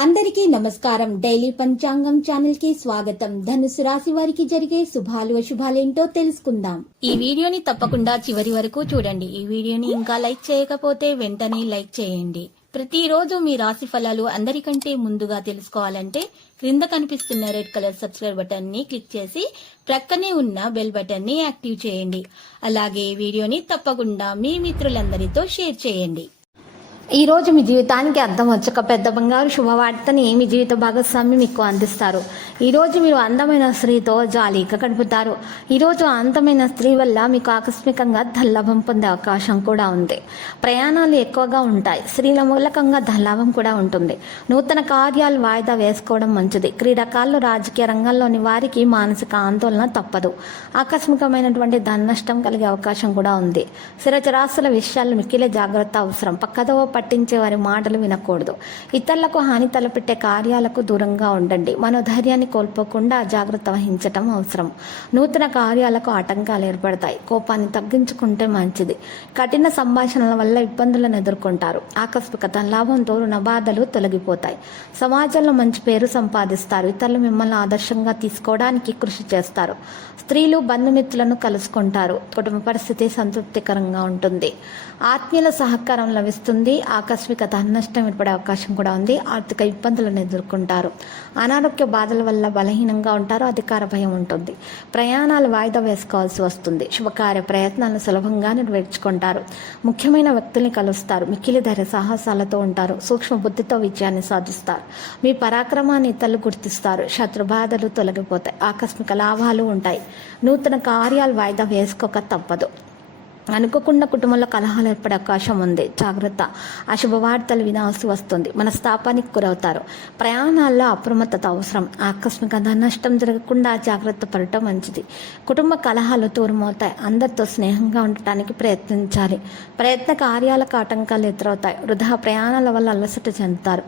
అందరికీ నమస్కారం. డైలీ పంచాంగం ఛానల్ కి స్వాగతం. ధనుసు రాశి వారికి జరిగే శుభాలు అశుభాలేంటో తెలుసుకుందాం. ఈ వీడియోని తప్పకుండా చివరి వరకు చూడండి. ఈ వీడియోని ఇంకా లైక్ చేయకపోతే వెంటనే లైక్ చేయండి. ప్రతిరోజు మీ రాశి ఫలాలు అందరికంటే ముందుగా తెలుసుకోవాలంటే క్రింద కనిపిస్తున్న రెడ్ కలర్ సబ్స్క్రైబ్ బటన్ ని క్లిక్ చేసి ప్రక్కనే ఉన్న బెల్ బటన్ ని యాక్టివ్ చేయండి. అలాగే వీడియోని తప్పకుండా మీ మిత్రులందరితో షేర్ చేయండి. ఈ రోజు మీ జీవితానికి అర్థం వచ్చక పెద్ద బంగారు శుభవార్తని మీ జీవిత భాగస్వామి మీకు అందిస్తారు. ఈ రోజు మీరు అందమైన స్త్రీతో జాలీగా గడుపుతారు. ఈరోజు అందమైన స్త్రీ వల్ల మీకు ఆకస్మికంగా ధనలాభం పొందే అవకాశం కూడా ఉంది. ప్రయాణాలు ఎక్కువగా ఉంటాయి. స్త్రీల మూలకంగా ధనలాభం కూడా ఉంటుంది. నూతన కార్యాలు వాయిదా వేసుకోవడం మంచిది. క్రీడాకారులు, రాజకీయ రంగంలోని వారికి మానసిక ఆందోళన తప్పదు. ఆకస్మికమైనటువంటి ధన నష్టం కలిగే అవకాశం కూడా ఉంది. స్థిరచరాస్తుల విషయాల్లో మిక్కిలే జాగ్రత్త అవసరం. పక్కదోవ పట్టించే వారి మాటలు వినకూడదు. ఇతరులకు హాని తలపెట్టే కార్యాలకు దూరంగా ఉండండి. మనోధైర్యాన్ని కోల్పోకుండా జాగ్రత్త వహించటం అవసరం. నూతన కార్యాలకు ఆటంకాలు ఏర్పడతాయి. కోపాన్ని తగ్గించుకుంటే మంచిది. కఠిన సంభాషణల వల్ల ఇబ్బందులను ఎదుర్కొంటారు. ఆకస్మిక ధనలాభంతో రుణ బాధలు తొలగిపోతాయి. సమాజంలో మంచి పేరు సంపాదిస్తారు. ఇతరులు మిమ్మల్ని ఆదర్శంగా తీసుకోవడానికి కృషి చేస్తారు. స్త్రీలు బంధుమిత్రులను కలుసుకుంటారు. కుటుంబ పరిస్థితి సంతృప్తికరంగా ఉంటుంది. ఆత్మీయుల సహకారం లభిస్తుంది. ఆకస్మిక ధన నష్టం ఏర్పడే అవకాశం కూడా ఉంది. ఆర్థిక ఇబ్బందులను ఎదుర్కొంటారు. అనారోగ్య బాధల వల్ల బలహీనంగా ఉంటారు. అధికార భయం ఉంటుంది. ప్రయాణాలు వాయిదా వేసుకోవాల్సి వస్తుంది. శుభకార్య ప్రయత్నాలను సులభంగా నెరవేర్చుకుంటారు. ముఖ్యమైన వ్యక్తుల్ని కలుస్తారు. మిక్కిలి ధైర్య సాహసాలతో ఉంటారు. సూక్ష్మ బుద్ధితో విజయాన్ని సాధిస్తారు. మీ పరాక్రమాన్ని ఇతరులు గుర్తిస్తారు. శత్రు బాధలు తొలగిపోతాయి. ఆకస్మిక లాభాలు ఉంటాయి. నూతన కార్యాలు వాయిదా వేసుకోక తప్పదు. అనుకోకుండా కుటుంబంలో కలహాలు ఏర్పడే అవకాశం ఉంది. జాగ్రత్త. అశుభవార్తలు వినాల్సి వస్తుంది. మనస్తాపానికి గురవుతారు. ప్రయాణాల్లో అప్రమత్తత అవసరం. ఆకస్మిక ధన నష్టం జరగకుండా జాగ్రత్త పడటం మంచిది. కుటుంబ కలహాలు దూరమవుతాయి. అందరితో స్నేహంగా ఉండటానికి ప్రయత్నించాలి. ప్రయత్న కార్యాలకు ఆటంకాలు ఎదురవుతాయి. వృధా ప్రయాణాల వల్ల అలసట చెందుతారు.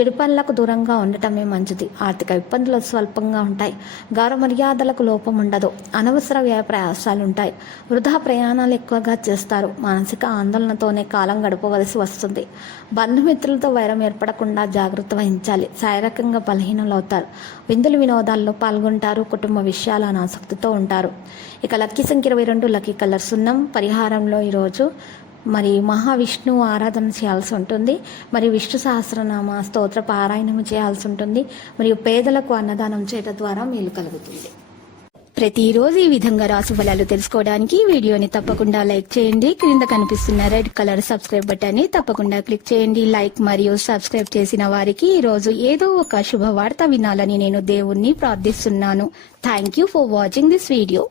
చెడు పనులకు దూరంగా ఉండటమే మంచిది. ఆర్థిక ఇబ్బందులు స్వల్పంగా ఉంటాయి. గౌరవ మర్యాదలకు లోపం ఉండదు. అనవసర వ్యయ ప్రయాసాలు ఉంటాయి. వృధా ప్రయాణాలు ఎక్కువగా చేస్తారు. మానసిక ఆందోళనతోనే కాలం గడపవలసి వస్తుంది. బంధుమిత్రులతో వైరం ఏర్పడకుండా జాగ్రత్త వహించాలి. శారీరకంగా బలహీనలవుతారు. విందులు వినోదాల్లో పాల్గొంటారు. కుటుంబ విషయాలను ఆసక్తితో ఉంటారు. ఇక లక్కీ సంఖ్య 22, లక్కీ కలర్ సున్నం. పరిహారంలో ఈరోజు మరి మహావిష్ణు ఆరాధన చేయాల్సి ఉంటుంది. మరియు విష్ణు సహస్రనామ స్తోత్ర పారాయణము చేయాల్సి ఉంటుంది. మరియు పేదలకు అన్నదానం చేయడం ద్వారా మేలు కలుగుతుంది. ప్రతిరోజు ఈ విధంగా రాశి ఫలాలు తెలుసుకోవడానికి వీడియోని తప్పకుండా లైక్ చేయండి. క్రింద కనిపిస్తున్న రెడ్ కలర్ సబ్స్క్రైబ్ బటన్ ని తప్పకుండా క్లిక్ చేయండి. లైక్ మరియు సబ్స్క్రైబ్ చేసిన వారికి ఈ రోజు ఏదో ఒక శుభవార్త వినాలని నేను దేవుణ్ణి ప్రార్థిస్తున్నాను. Thank you for watching this video.